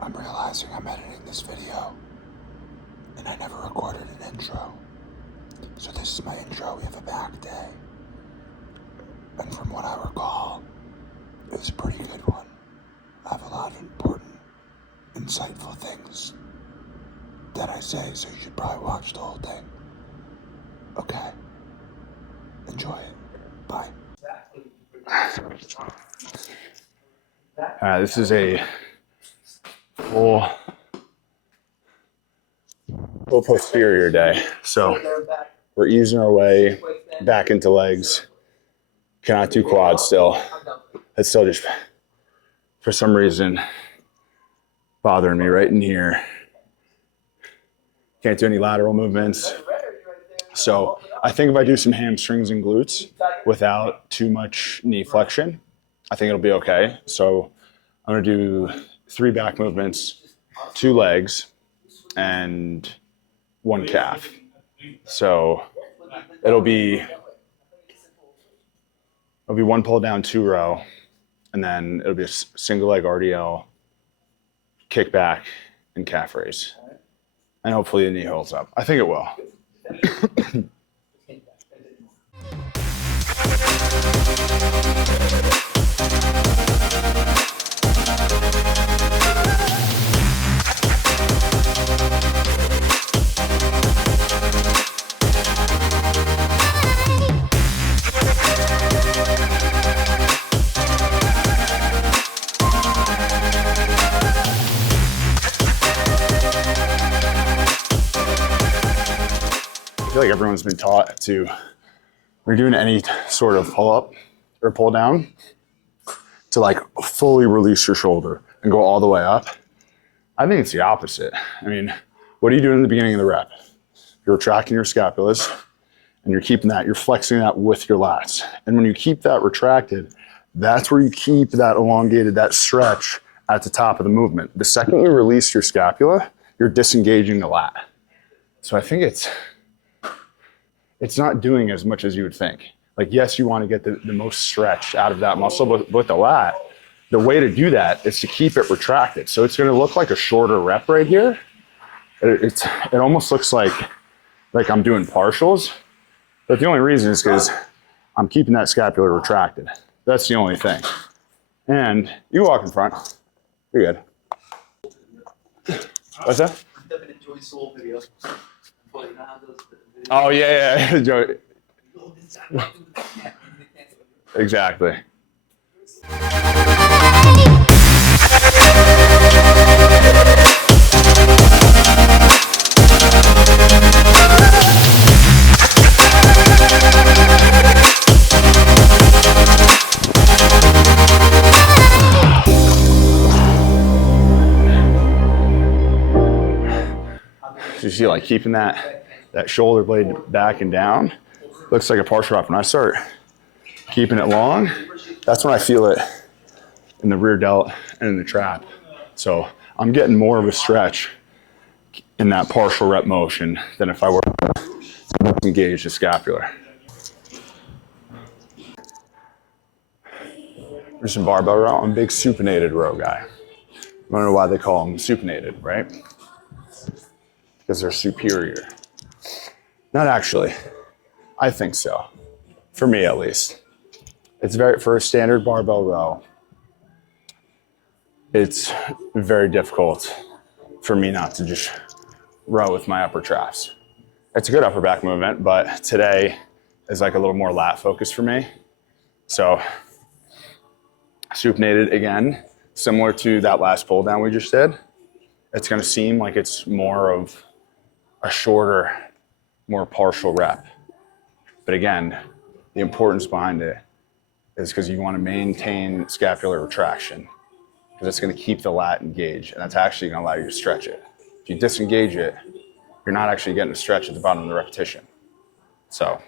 I'm realizing I'm editing this video and I never recorded an intro. So this is my intro. We have a back day. And from what I recall, it was a pretty good one. I have a lot of important, insightful things that I say, so you should probably watch the whole thing. Okay. Enjoy it. Bye. This is a full posterior day. So we're easing our way back into legs. Cannot do quads still. It's still just, for some reason, bothering me right in here. Can't do any lateral movements. So I think if I do some hamstrings and glutes without too much knee flexion, I think it'll be okay. So I'm gonna do 3 back movements, 2 legs, and 1 calf. So it'll be 1 pull down, 2 row, and then it'll be a single leg RDL, kick back, and calf raise. And hopefully the knee holds up. I think it will. I feel like everyone's been taught to, when you're doing any sort of pull up or pull down, to like fully release your shoulder and go all the way up. I think it's the opposite. I mean, what are you doing in the beginning of the rep? You're retracting your scapulas and you're keeping that, you're flexing that with your lats. And when you keep that retracted, that's where you keep that elongated, that stretch at the top of the movement. The second you release your scapula, you're disengaging the lat. So I think it's not doing as much as you would think. Like, yes, you want to get the most stretch out of that muscle, but with the lat, the way to do that is to keep it retracted. So it's going to look like a shorter rep right here. It almost looks like I'm doing partials, but the only reason is because I'm keeping that scapula retracted. That's the only thing. And you walk in front. You're good. What's that? Oh, yeah. Joey. Exactly. You see, like, keeping that shoulder blade back and down looks like a partial rep. When I start keeping it long, that's when I feel it in the rear delt and in the trap. So I'm getting more of a stretch in that partial rep motion than if I were to engage the scapular. There's some barbell row. I'm a big supinated row guy. I don't know why they call them supinated, right? Because they're superior. Not actually. I think so. For me, at least. It's for a standard barbell row, it's very difficult for me not to just row with my upper traps. It's a good upper back movement, but today is like a little more lat focused for me. So, supinated again, similar to that last pull down we just did. It's gonna seem like it's more of a shorter, more partial rep. But again, the importance behind it is because you want to maintain scapular retraction, because it's going to keep the lat engaged, and that's actually going to allow you to stretch it. If you disengage it, you're not actually getting a stretch at the bottom of the repetition. So,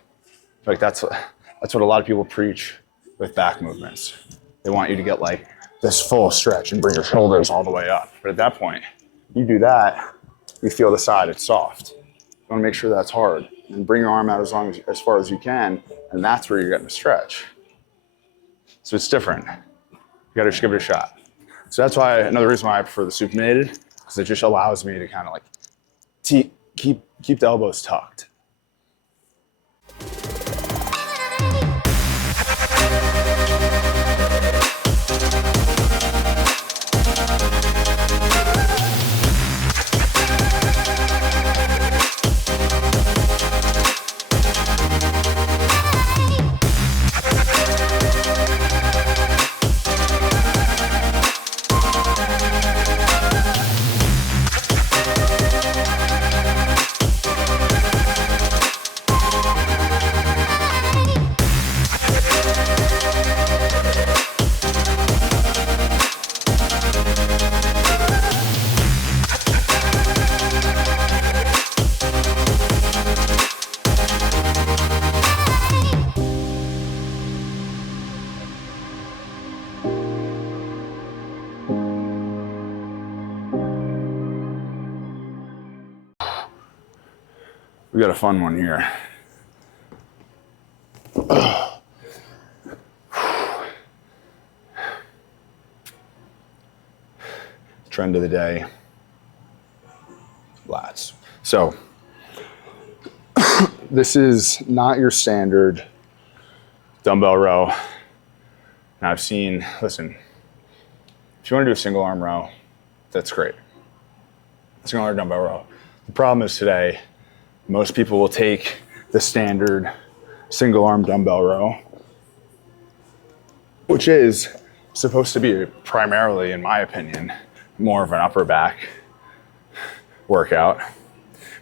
like that's what a lot of people preach with back movements. They want you to get like this full stretch and bring your shoulders all the way up. But at that point, you do that, you feel the side, it's soft. You want to make sure that's hard. And bring your arm out as far as you can, and that's where you're getting the stretch. So it's different. You gotta just give it a shot. So that's why, another reason why I prefer the supinated, because it just allows me to kind of like keep the elbows tucked. We got a fun one here. Trend of the day, lats. So this is not your standard dumbbell row. Now I've seen, listen, if you want to do a single arm row, that's great. Single arm dumbbell row. The problem is today, most people will take the standard single arm dumbbell row, which is supposed to be primarily, in my opinion, more of an upper back workout,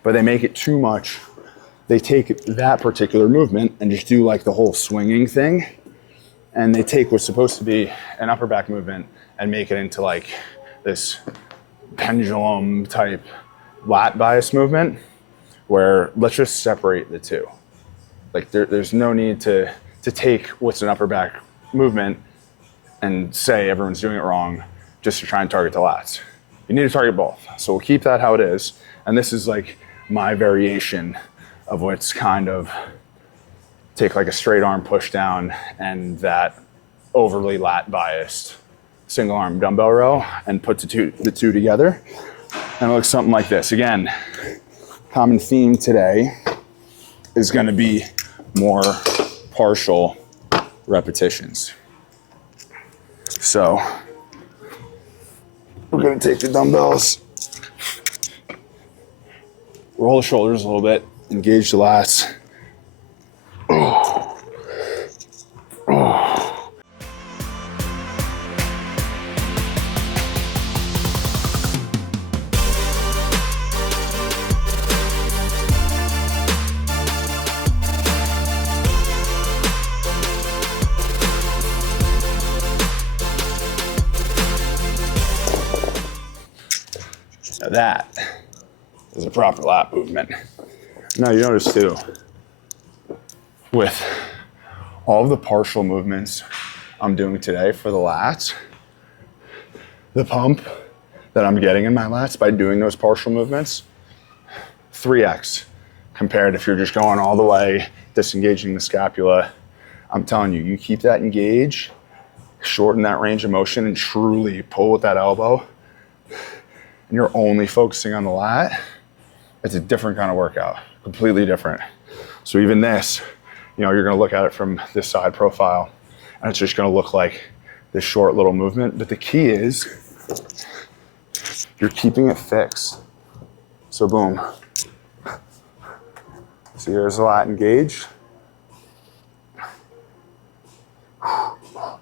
but they make it too much. They take that particular movement and just do like the whole swinging thing, and they take what's supposed to be an upper back movement and make it into like this pendulum type lat bias movement, where let's just separate the two. Like there's no need to take what's an upper back movement and say everyone's doing it wrong just to try and target the lats. You need to target both. So we'll keep that how it is. And this is like my variation of what's kind of take like a straight arm push down and that overly lat biased single arm dumbbell row and put the two together. And it looks something like this. Again, common theme today is going to be more partial repetitions. So we're going to take the dumbbells, roll the shoulders a little bit, engage the lats. Now that is a proper lat movement. Now you notice too, with all of the partial movements I'm doing today for the lats, the pump that I'm getting in my lats by doing those partial movements, 3x compared if you're just going all the way, disengaging the scapula. I'm telling you, you keep that engaged, shorten that range of motion and truly pull with that elbow, and you're only focusing on the lat, it's a different kind of workout, completely different. So even this, you know, you're gonna look at it from this side profile and it's just gonna look like this short little movement. But the key is you're keeping it fixed. So boom. So here's the lat engaged.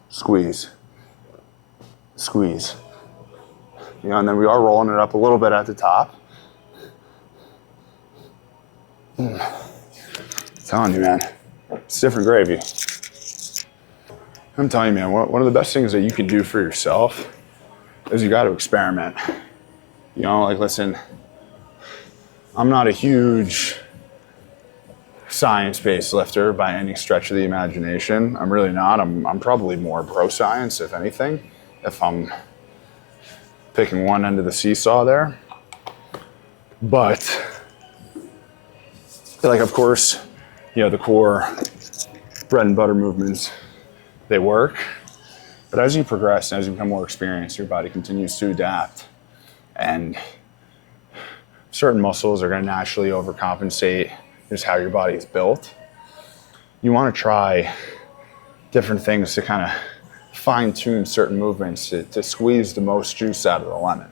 Squeeze, squeeze. You know, and then we are rolling it up a little bit at the top. I'm telling you, man, it's different gravy. I'm telling you, man, one of the best things that you can do for yourself is you got to experiment. You know, like, listen, I'm not a huge science-based lifter by any stretch of the imagination. I'm really not. I'm probably more pro-science, if anything, if I'm picking one end of the seesaw there. But, like, of course, you know, the core bread and butter movements, they work. But as you progress and as you become more experienced, your body continues to adapt. And certain muscles are going to naturally overcompensate just how your body is built. You want to try different things to kind of fine tune certain movements to squeeze the most juice out of the lemon.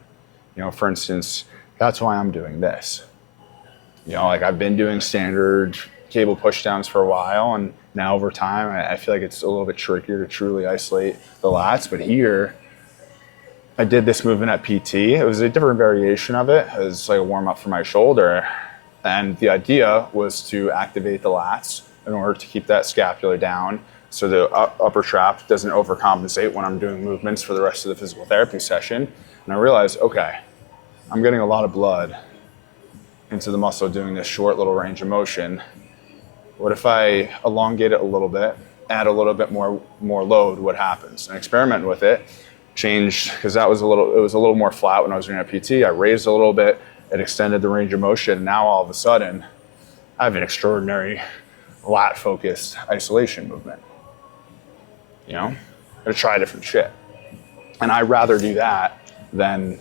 You know, for instance, that's why I'm doing this. You know, like I've been doing standard cable pushdowns for a while, and now over time, I feel like it's a little bit trickier to truly isolate the lats. But here, I did this movement at PT. It was a different variation of it. It was like a warm up for my shoulder. And the idea was to activate the lats in order to keep that scapula down so the upper trap doesn't overcompensate when I'm doing movements for the rest of the physical therapy session. And I realized, okay, I'm getting a lot of blood into the muscle doing this short little range of motion. What if I elongate it a little bit, add a little bit more load, what happens? And experiment with it, changed, because it was a little more flat when I was doing a PT. I raised a little bit, it extended the range of motion. Now all of a sudden, I have an extraordinary lat-focused isolation movement. You know, I'm gonna try different shit. And I'd rather do that than,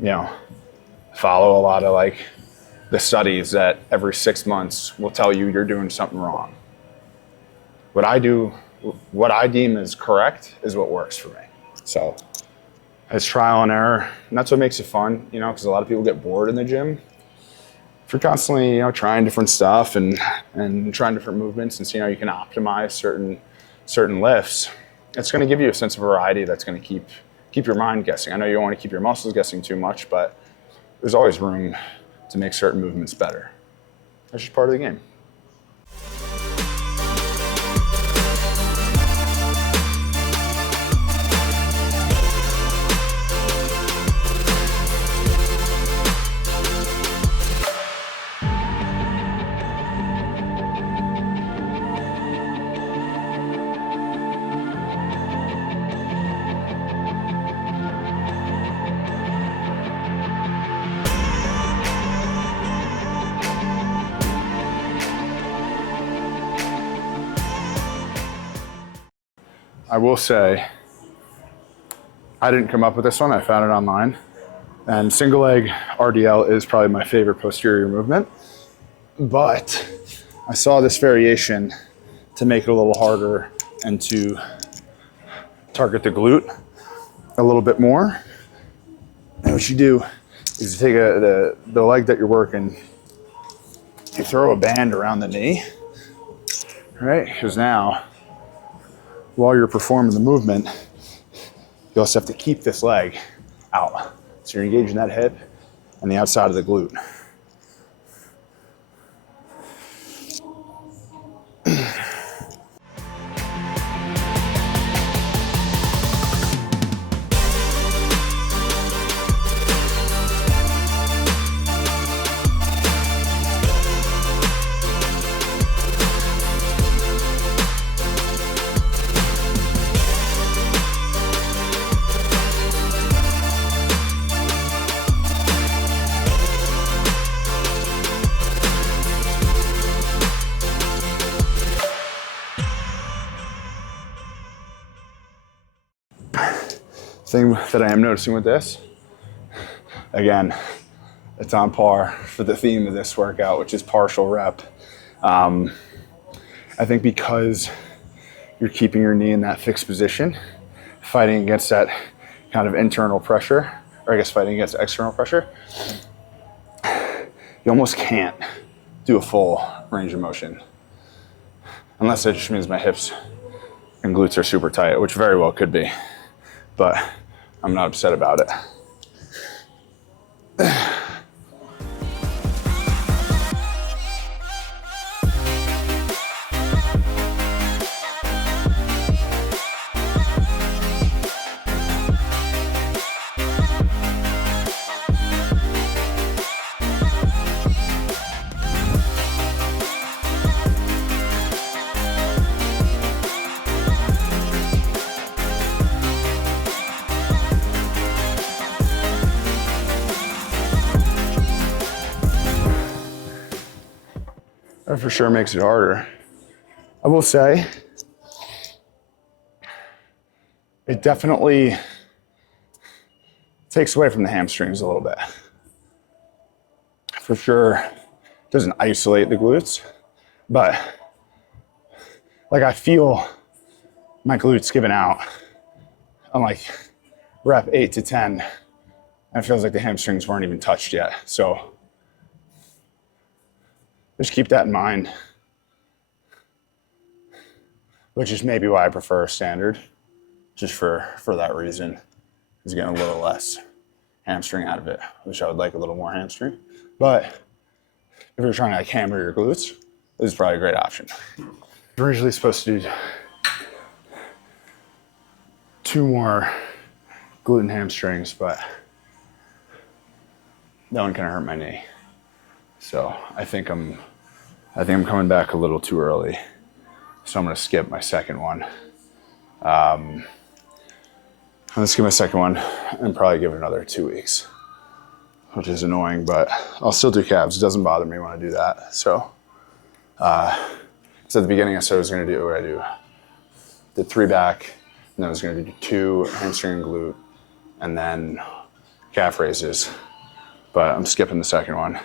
you know, follow a lot of like the studies that every 6 months will tell you you're doing something wrong. What I deem as correct is what works for me. So it's trial and error, and that's what makes it fun, you know, because a lot of people get bored in the gym. If you're constantly, you know, trying different stuff and trying different movements and seeing how you can optimize certain lifts, it's going to give you a sense of variety that's going to keep your mind guessing. I know you don't want to keep your muscles guessing too much, but there's always room to make certain movements better. That's just part of the game. I will say, I didn't come up with this one, I found it online. And single leg RDL is probably my favorite posterior movement. But I saw this variation to make it a little harder and to target the glute a little bit more. And what you do is you take the leg that you're working, you throw a band around the knee, right? Because now, while you're performing the movement, you also have to keep this leg out. So you're engaging that hip and the outside of the glute. Thing that I am noticing with this, again, it's on par for the theme of this workout, which is partial rep. I think because you're keeping your knee in that fixed position, fighting against that kind of internal pressure, or I guess fighting against external pressure, you almost can't do a full range of motion. Unless it just means my hips and glutes are super tight, which very well could be. But I'm not upset about it. That for sure makes it harder. I will say, it definitely takes away from the hamstrings a little bit. For sure, it doesn't isolate the glutes, but like I feel my glutes giving out on like rep 8 to 10, and it feels like the hamstrings weren't even touched yet. So just keep that in mind, which is maybe why I prefer standard, just for that reason, is getting a little less hamstring out of it, which I would like a little more hamstring. But if you're trying to like hammer your glutes, this is probably a great option. I'm originally supposed to do 2 more glute and hamstrings, but that one kind of hurt my knee. So I think I'm coming back a little too early. So I'm gonna skip my second one. I'm gonna skip my second one and probably give it another 2 weeks, which is annoying, but I'll still do calves. It doesn't bother me when I do that. So at the beginning I said I was gonna do what I do. Did 3 back, and then I was gonna do 2 hamstring and glute, and then calf raises. But I'm skipping the second one.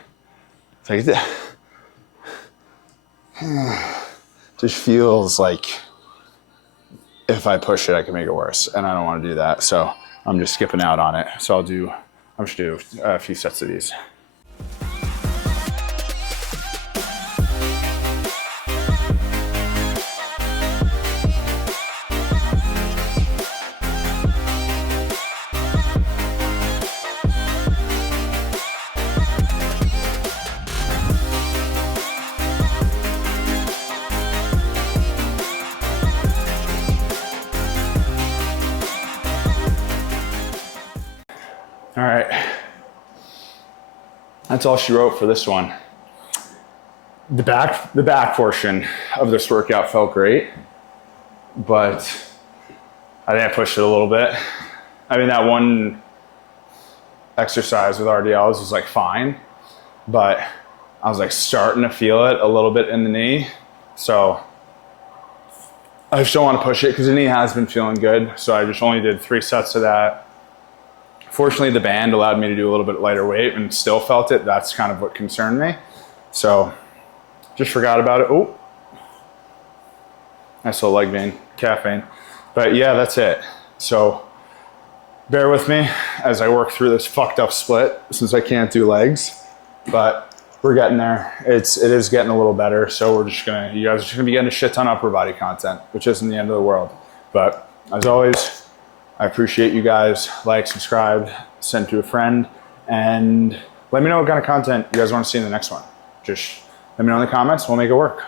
It's like, just feels like if I push it, I can make it worse, and I don't want to do that. So I'm just skipping out on it. So I'm just do a few sets of these. All right, that's all she wrote for this one. The back portion of this workout felt great, but I think I pushed it a little bit. I mean, that one exercise with RDLs was like fine, but I was like starting to feel it a little bit in the knee. So I just don't want to push it because the knee has been feeling good. So I just only did 3 sets of that. Fortunately, the band allowed me to do a little bit lighter weight and still felt it. That's kind of what concerned me. So just forgot about it. Oh, nice little leg vein, calf vein. But yeah, that's it. So bear with me as I work through this fucked up split since I can't do legs, but we're getting there. It is getting a little better. So you guys are just gonna be getting a shit ton of upper body content, which isn't the end of the world. But as always, I appreciate you guys. Like, subscribe, send to a friend, and let me know what kind of content you guys want to see in the next one. Just let me know in the comments. We'll make it work.